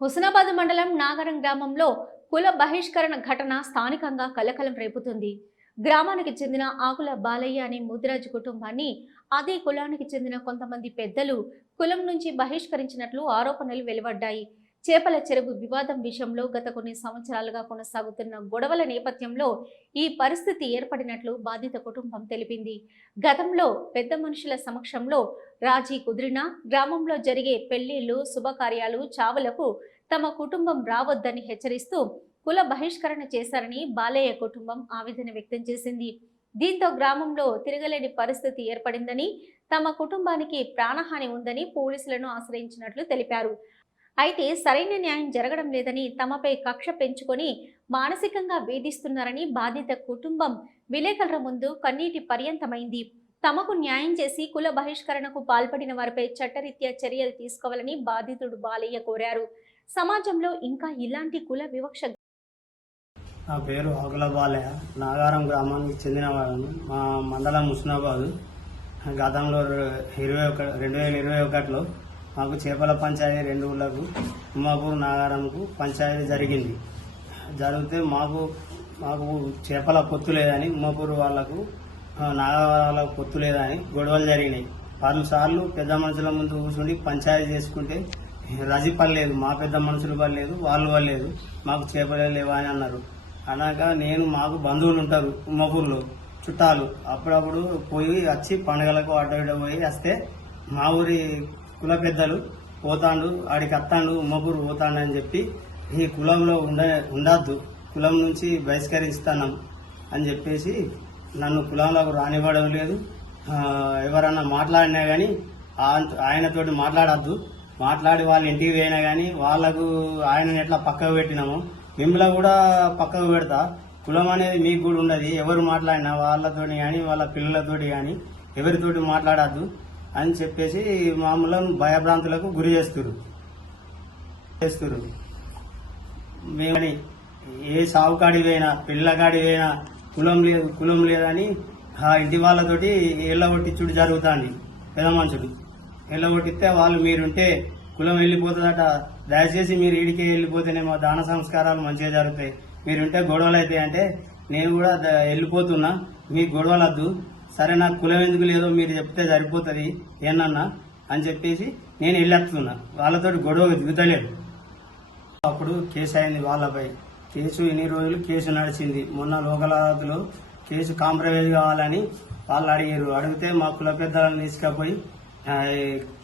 హుస్నాబాద్ మండలం నాగరం గ్రామంలో కుల బహిష్కరణ ఘటన స్థానికంగా కలకలం రేపుతుంది. గ్రామానికి చెందిన ఆకుల బాలయ్య అనే ముదిరాజు కుటుంబాన్ని అదే కులానికి చెందిన కొంతమంది పెద్దలు కులం నుంచి బహిష్కరించినట్లు ఆరోపణలు వెలువడ్డాయి. చేపల చెరువు వివాదం విషయంలో గత కొన్ని సంవత్సరాలుగా కొనసాగుతున్న గొడవల నేపథ్యంలో ఈ పరిస్థితి ఏర్పడినట్లు బాధిత కుటుంబం తెలిపింది. గతంలో పెద్ద మనుషుల సమక్షంలో రాజీ కుదిరినా గ్రామంలో జరిగే పెళ్లిళ్లు, శుభకార్యాలు, చావులకు తమ కుటుంబం రావద్దని హెచ్చరిస్తూ కుల బహిష్కరణ చేశారని బాలయ్య కుటుంబం ఆవేదన వ్యక్తం చేసింది. దీంతో గ్రామంలో తిరగలేని పరిస్థితి ఏర్పడిందని, తమ కుటుంబానికి ప్రాణహాని ఉందని పోలీసులను ఆశ్రయించినట్లు తెలిపారు. అయితే సరైన న్యాయం జరగడం లేదని, తమపై కక్ష పెంచుకొని మానసికంగా వేధిస్తున్నారని బాధిత కుటుంబం విలేకరుల ముందు కన్నీటి పర్యంతమైంది. తమకు న్యాయం చేసి కుల బహిష్కరణకు పాల్పడిన వారిపై చట్టరీత్యా చర్యలు తీసుకోవాలని బాధితుడు బాలయ్య కోరారు. సమాజంలో ఇంకా ఇలాంటి కుల వివక్ష. నా పేరు ఆకుల బాలయ్య, నాగారం గ్రామానికి చెందినవాడు. మా మండలం హుస్నాబాద్. గతంలో 2021లో మాకు చేపల పంచాయతీ 2 ఊళ్ళకు ఉమ్మాపూర్ నాగారంకు పంచాయతీ జరిగింది. జరిగితే మాకు చేపల పొత్తు లేదని, ఉమ్మాపూర్ వాళ్లకు నాగారాలకు పొత్తు లేదని గొడవలు జరిగినాయి. 4 సార్లు పెద్ద మనుషుల ముందు కూర్చుండి పంచాయతీ చేసుకుంటే రజీ పడలేదు, మా పెద్ద మనుషులు పడలేదు, వాళ్ళు పడలేదు, మాకు చేపలే లేవా అని అన్నారు. అనగా మాకు బంధువులు ఉంటారు ఉమ్మపూర్లో, చుట్టాలు. అప్పుడప్పుడు పోయి వచ్చి పండుగలకు అడ్డ పోయి వస్తే మా ఊరి కుల పెద్దలు పోతాండు, ఆడికి అత్తాండు, ఉమ్మపూరు పోతాండు అని చెప్పి ఈ కులంలో ఉండద్దు, కులం నుంచి బహిష్కరిస్తున్నాం అని చెప్పేసి నన్ను కులంలోకి రానివ్వడం లేదు. ఎవరన్నా మాట్లాడినా కానీ ఆయనతోటి మాట్లాడద్దు, మాట్లాడి వాళ్ళ ఇంటికి పోయినా కానీ వాళ్ళకు ఆయనని ఎట్లా పక్కకు పెట్టినాము మిమ్మల్ని కూడా పక్కకు పెడతా. కులం అనేది మీకు కూడా ఉండదు, ఎవరు మాట్లాడినా వాళ్ళతోటి కానీ వాళ్ళ పిల్లలతోటి కానీ ఎవరితోటి మాట్లాడద్దు అని చెప్పేసి మామూలు భయభ్రాంతులకు గురి చేస్తున్నారు. మేము ఏ సావుకాడి పోయినా, పిల్లకాడి పోయినా కులం లేదని ఆ ఇంటి వాళ్ళతోటి ఎల్లగొట్టించుడు జరుగుతుంది. పెద్ద మనుషులు ఎల్లగొట్టిస్తే వాళ్ళు మీరుంటే కులం వెళ్ళిపోతుందట, దయచేసి మీరు ఈడికే వెళ్ళిపోతేనే మా దాన సంస్కారాలు మంచిగా జరుగుతాయి, మీరుంటే గొడవలు అవుతాయి అంటే నేను కూడా వెళ్ళిపోతున్నా, మీకు గొడవలు వద్దు, సరే నాకు కులం ఎందుకు లేదో మీరు చెప్తే సరిపోతుంది ఏనన్నా అని చెప్పేసి నేను వెళ్ళేస్తున్నా. వాళ్ళతోటి గొడవ దిగుతలేదు. అప్పుడు కేసు అయింది వాళ్ళపై. కేసు ఎన్ని రోజులు కేసు నడిచింది. మొన్న లోకల్ అదాలత్లో కేసు కాంప్రమైజ్ కావాలని వాళ్ళు అడిగారు. అడిగితే మా కుల పెద్దలను తీసుకుపోయి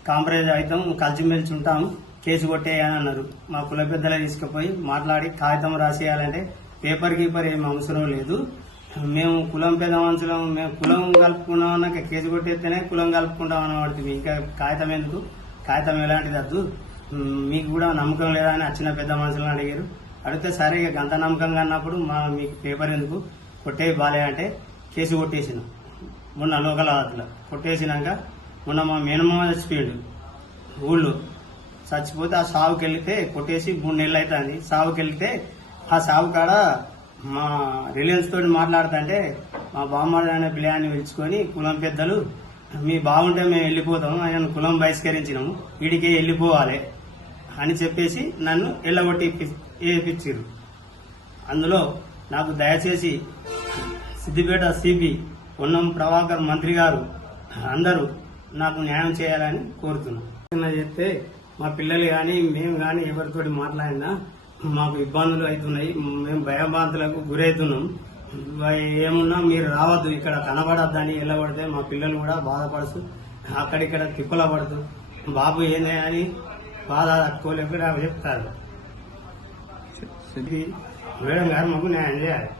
కాంప్రమైజ్ అవుతాం, కలిసిమెలిసి ఉంటాం, కేసు కొట్టేయని అన్నారు. మా కుల పెద్దలే తీసుకుపోయి మాట్లాడి కాగితం రాసేయాలంటే పేపర్ గీపర్ ఏం అవసరం లేదు, మేము కులం పెద్ద మనుషులం, మేము కులం కలుపుకున్నామన్నాక కేసు కొట్టేస్తేనే కులం కలుపుకుంటామని పడుతుంది, ఇంకా కాగితం ఎందుకు, కాగితం ఎలాంటిది వద్దు, మీకు కూడా నమ్మకం లేదా అని వచ్చిన పెద్ద మనుషులను అడిగారు. అడిగితే సరే ఇక గంత నమ్మకంగా అన్నప్పుడు మీకు పేపర్ ఎందుకు, కొట్టే బాలే అంటే కేసు కొట్టేసిన. మొన్న లోకల్ అదాలత్లో కొట్టేసినాక మొన్న మా మేనమామ చచ్చిపోయాడు ఊళ్ళో. చచ్చిపోతే ఆ సావుకి వెళ్తే కొట్టేసి 3 నెలలు అవుతుంది. సావుకి వెళ్తే ఆ సావు కాడ మా రిలయన్స్ తోటి మాట్లాడుతుంటే మా బామ్మడి అనే పిల్లాన్ని పిలుచుకొని కులం పెద్దలు మీ బాగుంటే మేము వెళ్ళిపోతాము, ఆయన కులం బహిష్కరించినాము, వీడికి వెళ్ళిపోవాలి అని చెప్పేసి నన్ను ఎల్లగొట్టి వేయించారు. అందులో నాకు దయచేసి సిద్దిపేట సిపి పొన్నం ప్రభాకర్ మంత్రి గారు అందరూ నాకు న్యాయం చేయాలని కోరుతున్నాను. చెప్తే మా పిల్లలు కానీ మేము కానీ ఎవరితోటి మాట్లాడినా మాకు ఇబ్బందులు అవుతున్నాయి, మేము భయభ్రాంతులకు గురవుతున్నాం, ఏమున్నా మీరు రావద్దు, ఇక్కడ కనబడద్దని వెళ్ళబడితే మా పిల్లలు కూడా బాధపడుతూ అక్కడిక్కడ తిప్పల పడుతూ బాబు ఏంది అని బాధ తట్టుకోలేక చెప్తారు. మేడం గారు మాకు న్యాయం చేయాలి.